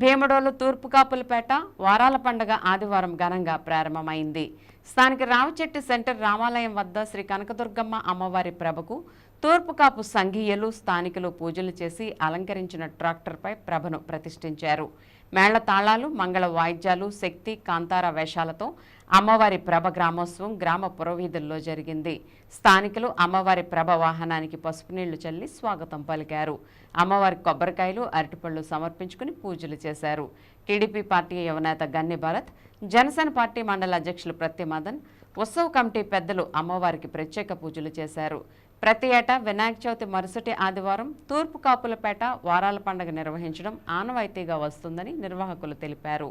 భీమడోలు తూర్పుకాపులపేట వారాల పండుగ ఆదివారం ఘనంగా ప్రారంభమైంది. స్థానిక రావిచెట్టి సెంటర్ రామాలయం వద్ద శ్రీ కనకదుర్గమ్మ అమ్మవారి ప్రభకు తూర్పుకాపు సంఘీయులు స్థానికులు పూజలు చేసి అలంకరించిన ట్రాక్టర్పై ప్రభను ప్రతిష్ఠించారు. మేళ్ల తాళాలు, మంగళ వాయిద్యాలు, శక్తి, కాంతార వేషాలతో అమ్మవారి ప్రభ గ్రామోత్సవం గ్రామ పురవీధుల్లో జరిగింది. స్థానికులు అమ్మవారి ప్రభ వాహనానికి పసుపు నీళ్లు చల్లి స్వాగతం పలికారు. అమ్మవారి కొబ్బరికాయలు, అరటిపళ్లు సమర్పించుకుని పూజలు చేశారు. టీడీపీ పార్టీ యువనేత గన్ని భరత్, జనసేన పార్టీ మండల అధ్యక్షులు ప్రత్తి మదన్, ఉత్సవ కమిటీ పెద్దలు అమ్మవారికి ప్రత్యేక పూజలు చేశారు. ప్రతి ఏటా వినాయక చవితి మరుసటి ఆదివారం తూర్పుకాపులపేట వారాల పండుగ నిర్వహించడం ఆనవాయితీగా వస్తుందని నిర్వాహకులు తెలిపారు.